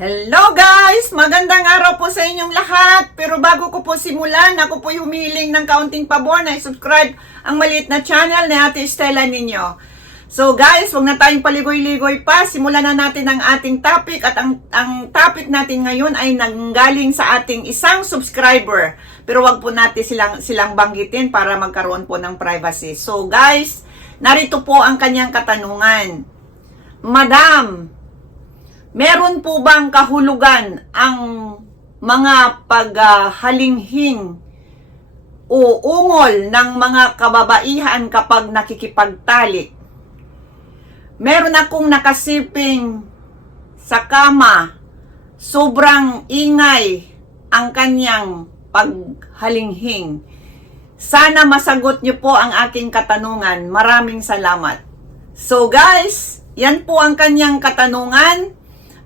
Hello guys! Magandang araw po sa inyong lahat. Pero bago ko po simulan, ako po humihiling ng kaunting pabor na i-subscribe ang maliit na channel ni Ate Stella ninyo. So guys, wag na tayong paligoy-ligoy pa. Simulan na natin ang ating topic at ang, ang topic natin ngayon ay nanggaling sa ating isang subscriber. Pero wag po natin silang, silang banggitin para magkaroon po ng privacy. So guys, narito po ang kanyang katanungan. Madam, Meron po bang kahulugan ang mga paghalinghing o ungol ng mga kababaihan kapag nakikipagtalik? Meron akong nakasiping sa kama, sobrang ingay ang kanyang paghalinghing. Sana masagot niyo po ang aking katanungan. Maraming salamat. So guys, yan po ang kanyang katanungan.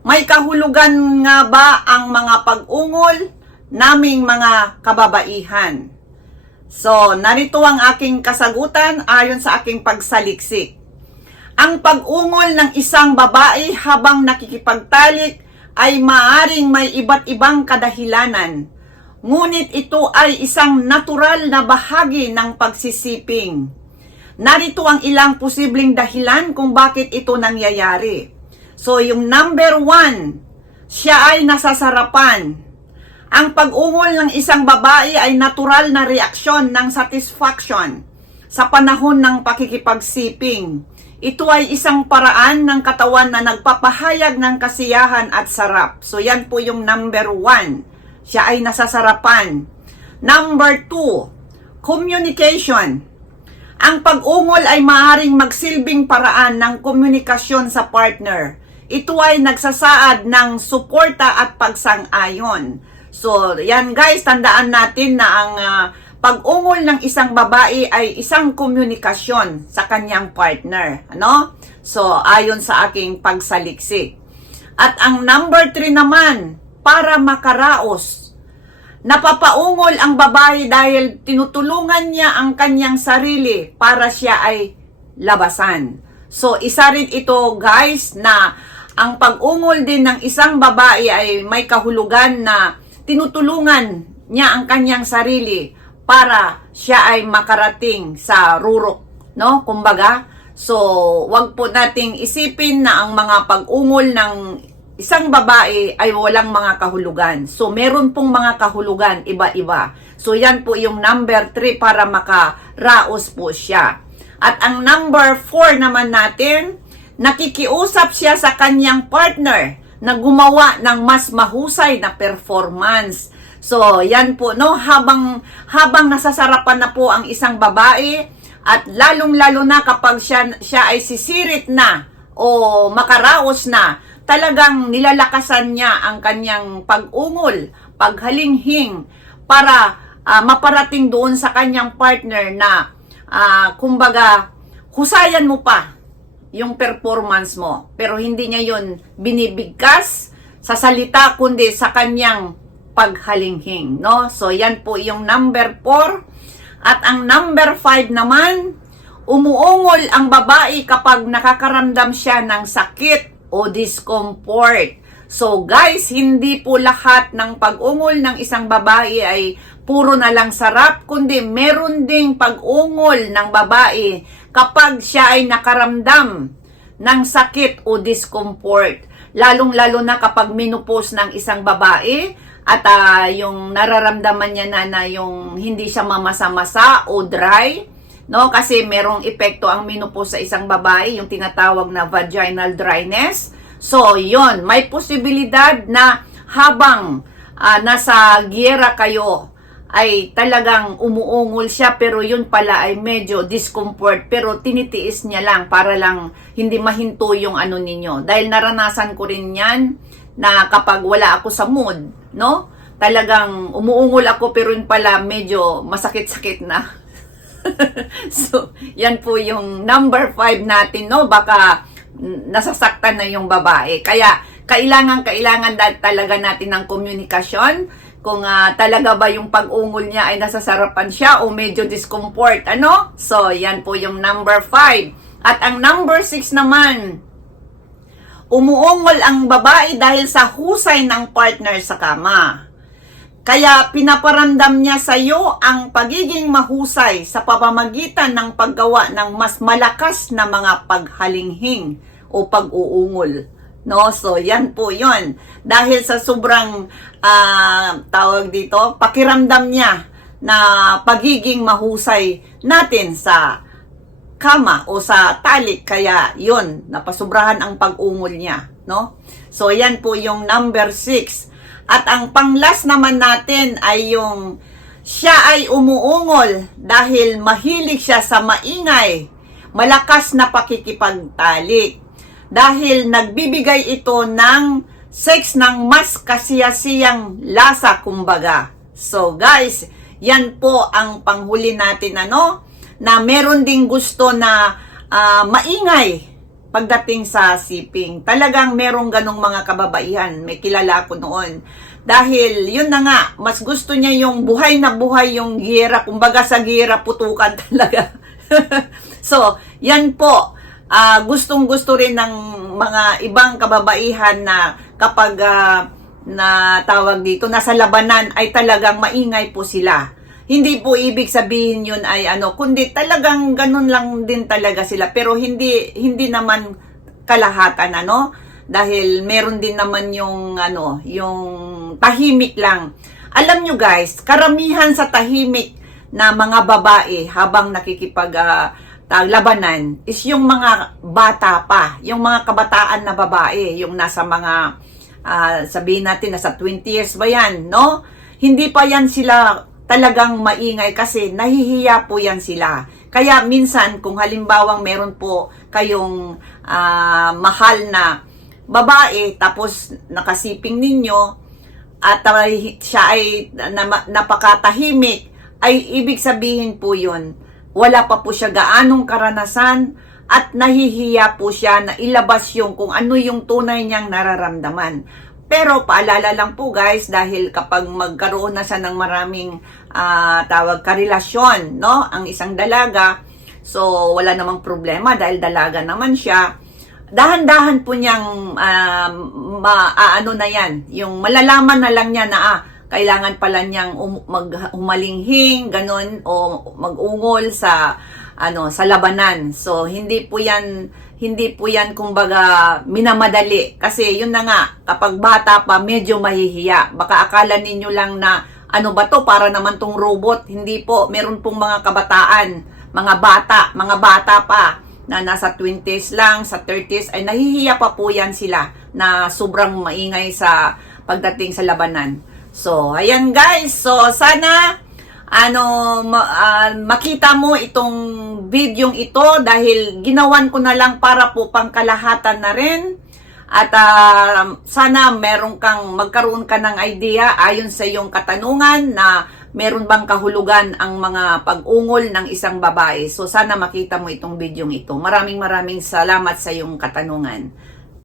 May kahulugan nga ba ang mga pag-ungol naming mga kababaihan? So, narito ang aking kasagutan ayon sa aking pagsaliksik. Ang pag-ungol ng isang babae habang nakikipagtalik ay maaring may iba't ibang kadahilanan. Ngunit ito ay isang natural na bahagi ng pagsisiping. Narito ang ilang posibleng dahilan kung bakit ito nangyayari. So, yung number one, siya ay nasasarapan. Ang pag-ungol ng isang babae ay natural na reaksyon ng satisfaction sa panahon ng pakikipagsiping. Ito ay isang paraan ng katawan na nagpapahayag ng kasiyahan at sarap. So, yan po yung number one. Siya ay nasasarapan. Number two, communication. Ang pag-ungol ay maaaring magsilbing paraan ng komunikasyon sa partner. Ito ay nagsasaad ng suporta at pagsang-ayon. So, yan guys, tandaan natin na ang ah, pag-ungol ng isang babae ay isang komunikasyon sa kanyang partner. Ano? So, ayon sa aking pagsaliksik. At ang number three naman, para makaraos Napapaungol ang babae dahil tinutulungan niya ang kanyang sarili para siya ay labasan. So, isa rin ito guys na ang pag-ungol din ng isang babae ay may kahulugan na tinutulungan niya ang kanyang sarili para siya ay makarating sa rurok, no? Kumbaga, so wag po nating isipin na ang mga pag-ungol ng isang babae ay walang mga kahulugan. So, meron pong mga kahulugan, iba-iba. So, yan po yung number 3 para makaraos po siya. At ang number 4 naman natin, nakikiusap siya sa kanyang partner na gumawa ng mas mahusay na performance. So, yan po, no? Habang, habang nasasarapan na po ang isang babae, at lalong-lalo na kapag siya, siya ay sisirit na o makaraos na, talagang nilalakasan niya ang kanyang pag-ungol, paghalinghing para ah, maparating doon sa kanyang partner na ah, kumbaga husayan mo pa yung performance mo. Pero hindi niya yun binibigkas sa salita kundi sa kanyang paghalinghing, no? So yan po yung number 4. At ang number 5 naman, umuungol ang babae kapag nakakaramdam siya ng sakit o discomfort. So guys, hindi po lahat ng pag-ungol ng isang babae ay puro na lang sarap, kundi meron ding pag-ungol ng babae kapag siya ay nakaramdam ng sakit o discomfort. Lalong-lalo na kapag minupos ng isang babae at ah, yung nararamdaman niya na, na yung hindi siya mamasa-masa o dry, no? Kasi merong epekto ang menopause sa isang babae, yung tinatawag na vaginal dryness. So, yon may posibilidad na habang ah, nasa giyera kayo, ay talagang umuungol siya pero yun pala ay medyo discomfort pero tinitiis niya lang para lang hindi mahinto yung ano ninyo. Dahil naranasan ko rin yan na kapag wala ako sa mood, no? Talagang umuungol ako pero yun pala medyo masakit-sakit na. so, yan po yung number 5 natin, no? Baka nasasaktan na yung babae. Kaya, kailangan, kailangan talaga natin ng komunikasyon kung ah, talaga ba yung pag-ungol niya ay nasasarapan siya o medyo discomfort, ano? So, yan po yung number 5. At ang number 6 naman, umuungol ang babae dahil sa husay ng partner sa kama. Kaya pinaparamdam niya sa iyo ang pagiging mahusay sa pamamagitan ng paggawa ng mas malakas na mga paghalinghing o pag-uungol. No, so yan po 'yon. Dahil sa sobrang ah, tawag dito, pakiramdam niya na pagiging mahusay natin sa kama o sa talik kaya yon napasubrahan ang pag-ungol niya. No? So yan po yung number 6 at ang panglas naman natin ay yung siya ay umuungol dahil mahilig siya sa maingay malakas na pakikipagtalik. Dahil nagbibigay ito ng sex ng mas kasiyasiyang lasa kumbaga. So guys yan po ang panghuli natin ano na meron ding gusto na ah, maingay pagdating sa siping. Talagang merong ganong mga kababaihan. May kilala ko noon. Dahil, yun na nga, mas gusto niya yung buhay na buhay yung gira. Kumbaga sa gira, putukan talaga. so, yan po. Ah, gustong gusto rin ng mga ibang kababaihan na kapag ah, na tawag dito, nasa labanan ay talagang maingay po sila hindi po ibig sabihin yun ay ano, kundi talagang ganun lang din talaga sila. Pero hindi, hindi naman kalahatan, ano? Dahil meron din naman yung, ano, yung tahimik lang. Alam nyo guys, karamihan sa tahimik na mga babae habang nakikipag tag- labanan is yung mga bata pa, yung mga kabataan na babae, yung nasa mga ah, sabihin natin nasa 20 years ba yan, no? Hindi pa yan sila talagang maingay kasi nahihiya po yan sila. Kaya minsan kung halimbawang meron po kayong ah, mahal na babae tapos nakasiping ninyo at ah, siya ay na, napakatahimik ay ibig sabihin po yun wala pa po siya gaanong karanasan at nahihiya po siya na ilabas yung kung ano yung tunay niyang nararamdaman. Pero paalala lang po guys dahil kapag magkaroon na siya ng maraming ah, tawag karelasyon, no, ang isang dalaga, so wala namang problema dahil dalaga naman siya. Dahan-dahan po niyang ma, ah, ano na yan, yung malalaman na lang niya na ah, kailangan pala niyang um, mag humalinghing, ganun, o mag-ungol sa ano sa labanan. So hindi po 'yan hindi po 'yan kumbaga minamadali kasi yun na nga kapag bata pa medyo mahihiya. Baka akala ninyo lang na ano ba to para naman tong robot. Hindi po, meron pong mga kabataan, mga bata, mga bata pa na nasa 20s lang, sa 30s ay nahihiya pa po 'yan sila na sobrang maingay sa pagdating sa labanan. So, ayan guys. So, sana ano ma- ah, makita mo itong videong ito dahil ginawan ko na lang para po pangkalahatan na rin at ah, sana meron kang magkaroon ka ng idea ayon sa iyong katanungan na meron bang kahulugan ang mga pag-ungol ng isang babae. So sana makita mo itong videong ito. Maraming maraming salamat sa iyong katanungan.